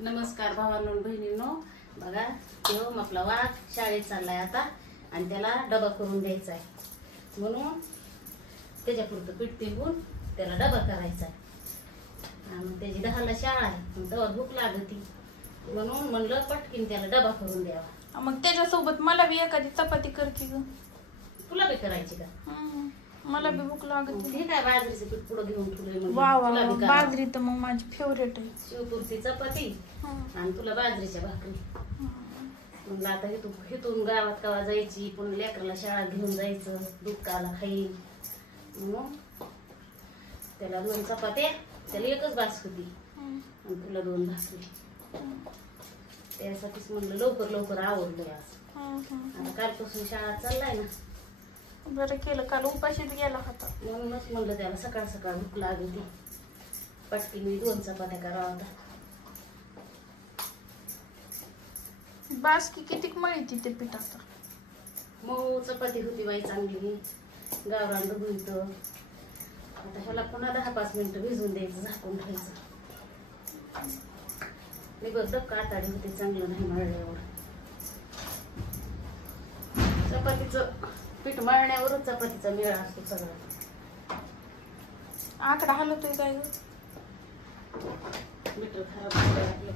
नमस्कार भावांनो बहिणींनो, बघा तो आपला वाघ शाळेत चाललाय आता आणि त्याला डबा करून द्यायचा आहे, म्हणून त्याच्यापुरतं पीठ तिंबून त्याला डबा करायचा आहे आणि त्याची 10ला शाळा आहे, तेव्हा भूक लागती म्हणून म्हणलं पटकीन त्याला डबा करून द्यावा. मग त्याच्यासोबत मला बी एखादी चपाती करते ग. तुला बी करायची का? मला बी भूक लागत. ठीक आहे, बाजरीचं पीठ पुढं घेऊन ठेवलंय. वा वा, बाजरी तर मग माझी फेवरेट आहे. शिवपुरती चपाती आणि तुला बाजरीच्या भाकरी. म्हणलं आता इथून गावात कवा जायची, पण लेकराला शाळा घेऊन जायचं, दूध काला खाईन म्हणून त्याला 2 चपात्या, त्याला एकच बास होती आणि तुला 2 भाकरी. त्यासाठीच म्हणलं लवकर लवकर आवडलंय आज. आता कालपासून शाळा चाललाय ना. बरं केलं, काल उपाशीच गेला होता म्हणूनच म्हणलं त्याला सकाळ सकाळ भूक लागली, पटकी मी 2 चपात्या करावा होता. बासकी किती मळीती ते पिठाचं. मऊ चपाती होती बाई चांगली, गावरान दुबळीत. आता ह्याला पुन्हा 10-5 मिनिटं भिजून द्यायचं, झाकून ठेवायचं. मी बघ काटाडी होते, चांगलं नाही मळल्यावर. चपातीचं पीठ मळण्यावरच चपातीचा मेळ असतो सगळा. आकडा हलतोय काय ग? मीटर खराब झालं.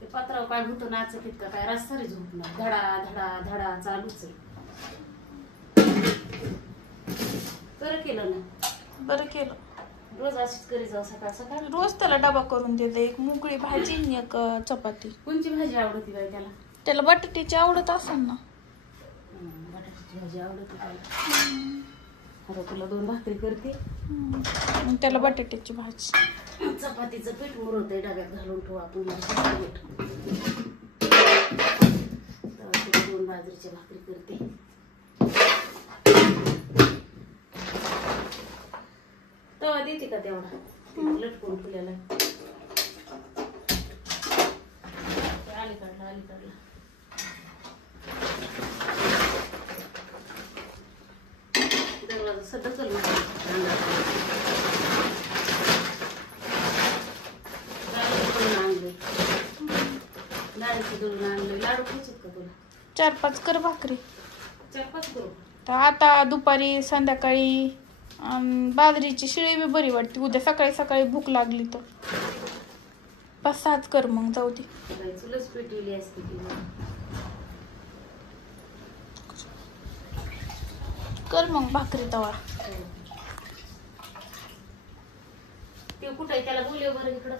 ते पत्राव काय होतं नाचत इतका काय रस्ता रे झोपणार, धडा धडा धडा चालूच आहे. बरं केलं ना. बरं केलं. रोज अशीच करी जाऊ सकाळ सकाळ. रोज त्याला डबा करून देते, एक मोकळी भाजी आणि एक चपाती. कोणची भाजी आवडती बाई त्याला? त्याला बटाट्याची आवडत असेल ना. बटाट्याची भाजी आवडती त्याला. आता तुला 2 भाकरी करते, त्याला बटाट्याची भाजी. चपातीचं पीठ मुरवतंय, डब्यात घालून ठेवू आपण. 2 बाजरीच्या भाकरी करते. तवा देते का तेवढा लटकून ठेवलेला? अलीकडला दरवाजा सध्या चल आणले, डाळीची दळून आणले. लाडू खायचे का तुला? 4-5 कर भाकरी. 4-5 करू. तर आता दुपारी संध्याकाळी बाजरीची शिळी बी बरी वाटते. उद्या सकाळी सकाळी भूक लागली तर 5-6 कर, मग जाऊ दे. तुलाच पेटवली असते ती. कर मग भाकरी तवा. ते कुठे त्याला बोलव बरं इकडं.